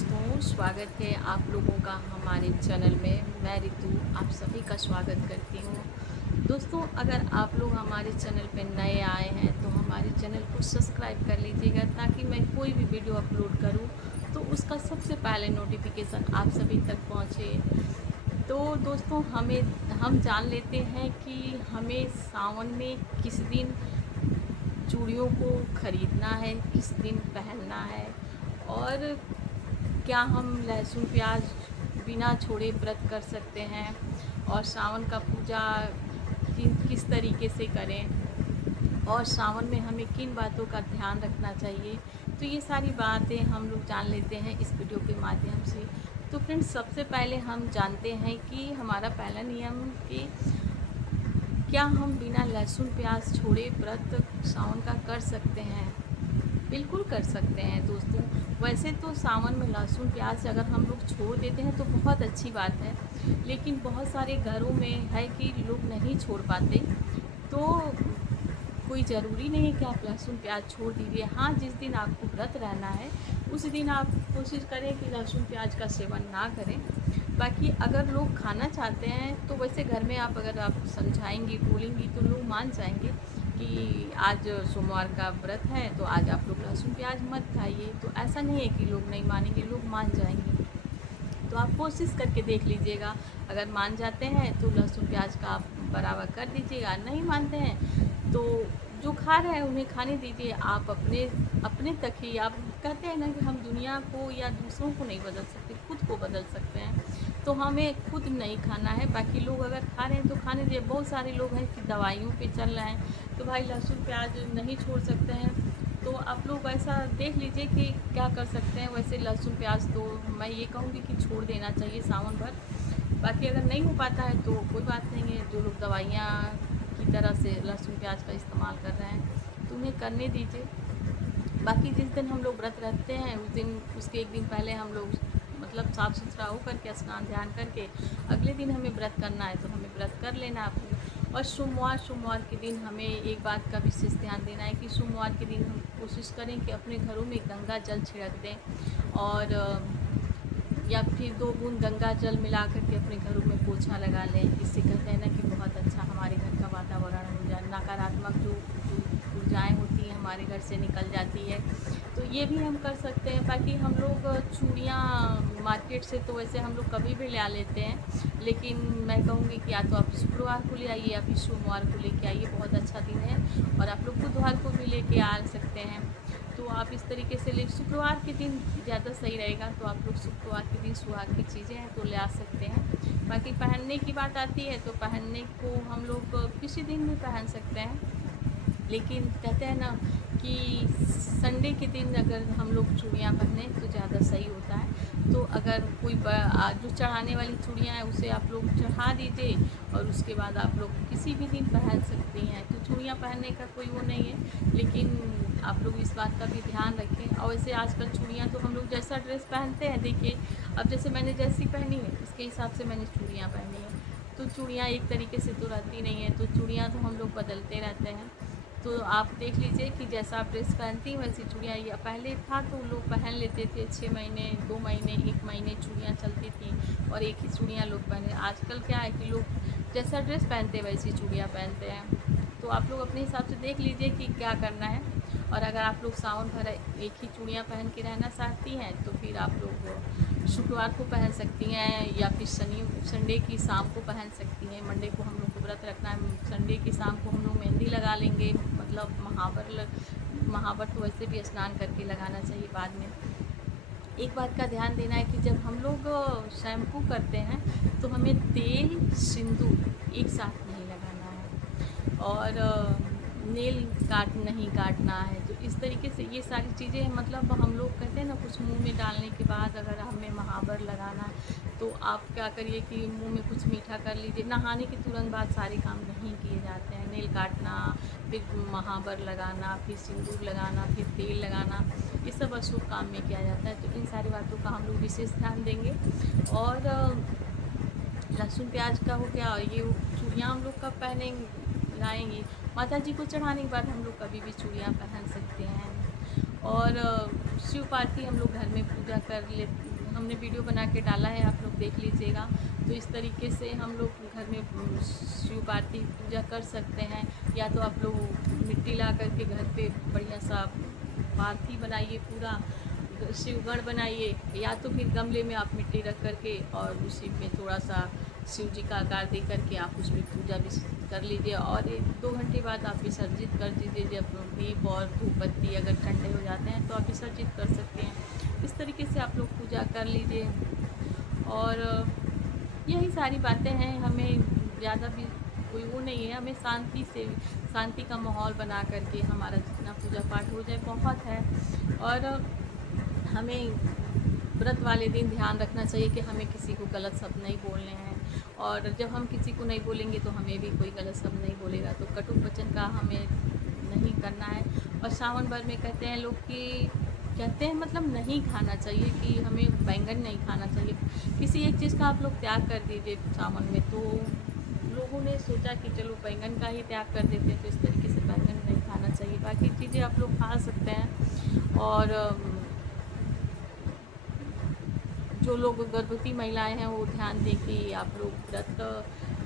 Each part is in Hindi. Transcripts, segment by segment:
दोस्तों, स्वागत है आप लोगों का हमारे चैनल में। मैं रितु आप सभी का स्वागत करती हूँ। दोस्तों, अगर आप लोग हमारे चैनल पर नए आए हैं तो हमारे चैनल को सब्सक्राइब कर लीजिएगा, ताकि मैं कोई भी वीडियो अपलोड करूँ तो उसका सबसे पहले नोटिफिकेशन आप सभी तक पहुँचे। तो दोस्तों, हम जान लेते हैं कि हमें सावन में किस दिन चूड़ियों को ख़रीदना है, किस दिन पहनना है, और क्या हम लहसुन प्याज बिना छोड़े व्रत कर सकते हैं, और सावन का पूजा किस तरीके से करें, और सावन में हमें किन बातों का ध्यान रखना चाहिए। तो ये सारी बातें हम लोग जान लेते हैं इस वीडियो के माध्यम से। तो फ्रेंड्स, सबसे पहले हम जानते हैं कि हमारा पहला नियम कि क्या हम बिना लहसुन प्याज छोड़े व्रत सावन का कर सकते हैं। बिल्कुल कर सकते हैं दोस्तों। वैसे तो सावन में लहसुन प्याज अगर हम लोग छोड़ देते हैं तो बहुत अच्छी बात है, लेकिन बहुत सारे घरों में है कि लोग नहीं छोड़ पाते। तो कोई ज़रूरी नहीं है कि आप लहसुन प्याज छोड़ दीजिए। हाँ, जिस दिन आपको व्रत रहना है उस दिन आप कोशिश करें कि लहसुन प्याज का सेवन ना करें। बाकी अगर लोग खाना चाहते हैं तो वैसे घर में अगर आप समझाएंगी, बोलेंगी, तो लोग मान जाएंगे कि आज सोमवार का व्रत है तो आज आप लोग लहसुन प्याज मत खाइए। तो ऐसा नहीं है कि लोग नहीं मानेंगे, लोग मान जाएंगे। तो आप कोशिश करके देख लीजिएगा। अगर मान जाते हैं तो लहसुन प्याज का आप बराबर कर दीजिएगा, नहीं मानते हैं तो जो खा रहे हैं उन्हें खाने दीजिए। आप अपने तक ही, आप कहते हैं ना कि हम दुनिया को या दूसरों को नहीं बदल सकते, खुद को बदल सकते हैं। तो हमें खुद नहीं खाना है। बाकी लोग अगर खा रहे हैं तो खाने दीजिए। बहुत सारे लोग हैं कि दवाइयों पे चल रहे हैं, तो भाई लहसुन प्याज नहीं छोड़ सकते हैं। तो आप लोग ऐसा देख लीजिए कि क्या कर सकते हैं। वैसे लहसुन प्याज तो मैं ये कहूँगी कि छोड़ देना चाहिए सावन भर। बाकी अगर नहीं हो पाता है तो कोई बात नहीं है। जो लोग दवाइयाँ की तरह से लहसुन प्याज का इस्तेमाल कर रहे हैं तो उन्हें करने दीजिए। बाकी जिस दिन हम लोग व्रत रखते हैं उस दिन, उसके एक दिन पहले हम लोग मतलब साफ़ सुथरा हो करके, स्नान ध्यान करके, अगले दिन हमें व्रत करना है तो हमें व्रत कर लेना है। और सोमवार के दिन हमें एक बात का विशेष ध्यान देना है कि सोमवार के दिन हम कोशिश करें कि अपने घरों में गंगा जल छिड़क दें, और या फिर 2 बूंद गंगा जल मिला करके अपने घरों में पोछा लगा लें। इससे कहते हैं ना कि बहुत अच्छा हमारे घर का वातावरण हो जाए, नकारात्मक जो ऊर्जाएँ होती हैं हमारे घर से निकल जाती है। तो ये भी हम कर सकते हैं। बाकी हम लोग चूड़ियाँ मार्केट से तो वैसे हम लोग कभी भी ले लेते हैं, लेकिन मैं कहूँगी कि या तो आप शुक्रवार को ले आइए या फिर सोमवार को लेके आइए, बहुत अच्छा दिन है। और आप लोग बुधवार को भी लेके आ सकते हैं। तो आप इस तरीके से ले, शुक्रवार के दिन ज़्यादा सही रहेगा। तो आप लोग शुक्रवार के दिन सुहाग की चीज़ें हैं तो ले आ सकते हैं। बाकी पहनने की बात आती है तो पहनने को हम लोग किसी दिन भी पहन सकते हैं, लेकिन कहते हैं ना कि संडे के दिन अगर हम लोग चूड़ियाँ पहने तो ज़्यादा सही होता है। तो अगर कोई जो चढ़ाने वाली चूड़ियाँ हैं उसे आप लोग चढ़ा दीजिए, और उसके बाद आप लोग किसी भी दिन पहन सकती हैं। तो चूड़ियाँ पहनने का कोई वो नहीं है, लेकिन आप लोग इस बात का भी ध्यान रखें। और वैसे आजकल चूड़ियाँ तो हम लोग जैसा ड्रेस पहनते हैं, देखिए अब जैसे मैंने जैसी पहनी है उसके हिसाब से मैंने चूड़ियाँ पहनी है। तो चूड़ियाँ एक तरीके से तो रहती नहीं है, तो चूड़ियाँ तो हम लोग बदलते रहते हैं। तो आप देख लीजिए कि जैसा आप ड्रेस पहनती हैं वैसी चूड़ियाँ, या पहले था तो लोग पहन लेते थे 6 महीने, 2 महीने, 1 महीने चूड़ियाँ चलती थी और एक ही चूड़ियाँ लोग पहने। आजकल क्या है कि लोग जैसा ड्रेस पहनते हैं वैसी चूड़ियाँ पहनते हैं। तो आप लोग अपने हिसाब से देख लीजिए कि क्या करना है। और अगर आप लोग सावन भर एक ही चूड़ियाँ पहन के रहना चाहती हैं तो फिर आप लोग शुक्रवार को पहन सकती हैं, या फिर संडे की शाम को पहन सकती हैं। मंडे को हम लोग को व्रत रखना है, संडे की शाम को हम लोग मेहंदी लगा लेंगे। मतलब महावर तो वैसे भी स्नान करके लगाना चाहिए बाद में। एक बात का ध्यान देना है कि जब हम लोग शैम्पू करते हैं तो हमें तेल सिंदूर एक साथ नहीं लगाना है, और नेल नहीं काटना है। तो इस तरीके से ये सारी चीज़ें, मतलब हम लोग कहते हैं ना, कुछ मुंह में डालने के बाद अगर हमें महावर लगाना है तो आप क्या करिए कि मुंह में कुछ मीठा कर लीजिए। नहाने के तुरंत बाद सारे काम नहीं किए जाते हैं। नेल काटना, फिर महावर लगाना, फिर सिंदूर लगाना, फिर तेल लगाना, ये सब अशुभ काम में किया जाता है। तो इन सारी बातों का हम लोग विशेष ध्यान देंगे। और लहसुन प्याज का हो गया, और ये चूड़ियाँ हम लोग कब पहनेंगे, लाएंगी माता जी को चढ़ाने के बाद हम लोग कभी भी चूड़ियाँ पहन सकते हैं। और शिव पार्वती हम लोग घर में पूजा कर ले, हमने वीडियो बना के डाला है, आप लोग देख लीजिएगा। तो इस तरीके से हम लोग घर में शिव पार्वती पूजा कर सकते हैं। या तो आप लोग मिट्टी ला करके घर पे बढ़िया सा पार्वती बनाइए, पूरा शिवगण बनाइए, या तो फिर गमले में आप मिट्टी रख करके और उसी में थोड़ा सा शिव जी का आकार दे करके आप उसमें पूजा भी कर लीजिए। और 1-2 घंटे बाद आप विसर्जित कर दीजिए। जब दीप और धूप बत्ती अगर ठंडे हो जाते हैं तो आप विसर्जित कर सकते हैं। इस तरीके से आप लोग पूजा कर लीजिए। और यही सारी बातें हैं, हमें ज़्यादा भी कोई वो नहीं है, हमें शांति का माहौल बना करके हमारा जितना पूजा पाठ हो जाए बहुत है। और हमें व्रत वाले दिन ध्यान रखना चाहिए कि हमें किसी को गलत शब्द नहीं बोलने हैं। और जब हम किसी को नहीं बोलेंगे तो हमें भी कोई गलत शब्द नहीं बोलेगा। तो कटु वचन का हमें नहीं करना है। और सावन भर में कहते हैं लोग कि मतलब नहीं खाना चाहिए, कि हमें बैंगन नहीं खाना चाहिए। किसी एक चीज़ का आप लोग त्याग कर दीजिए सावन में। तो लोगों ने सोचा कि चलो बैंगन का ही त्याग कर देते हैं, तो इस तरीके से बैंगन नहीं खाना चाहिए। बाकी चीज़ें आप लोग खा सकते हैं। और जो लोग गर्भवती महिलाएं हैं वो ध्यान दें कि आप लोग व्रत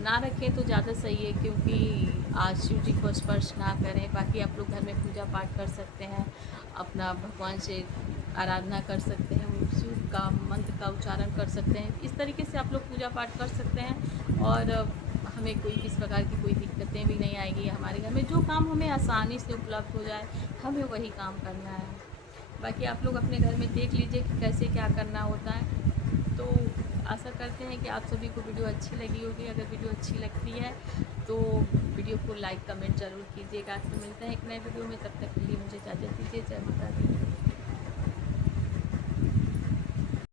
ना रखें तो ज़्यादा सही है, क्योंकि आज शिव जी को स्पर्श ना करें। बाकी आप लोग घर में पूजा पाठ कर सकते हैं, अपना भगवान से आराधना कर सकते हैं, शिव का मंत्र का उच्चारण कर सकते हैं। इस तरीके से आप लोग पूजा पाठ कर सकते हैं। और हमें कोई इस प्रकार की कोई दिक्कतें भी नहीं आएगी। हमारे घर में जो काम हमें आसानी से उपलब्ध हो जाए हमें वही काम करना है। बाकी आप लोग अपने घर में देख लीजिए कि कैसे क्या करना होता है। तो आशा करते हैं कि आप सभी को वीडियो अच्छी लगी होगी। अगर वीडियो अच्छी लगती है तो वीडियो को लाइक कमेंट ज़रूर कीजिएगा। तो मिलते हैं एक नए वीडियो में, तब तक के लिए मुझे इजाज़त दीजिए। जय माता दी।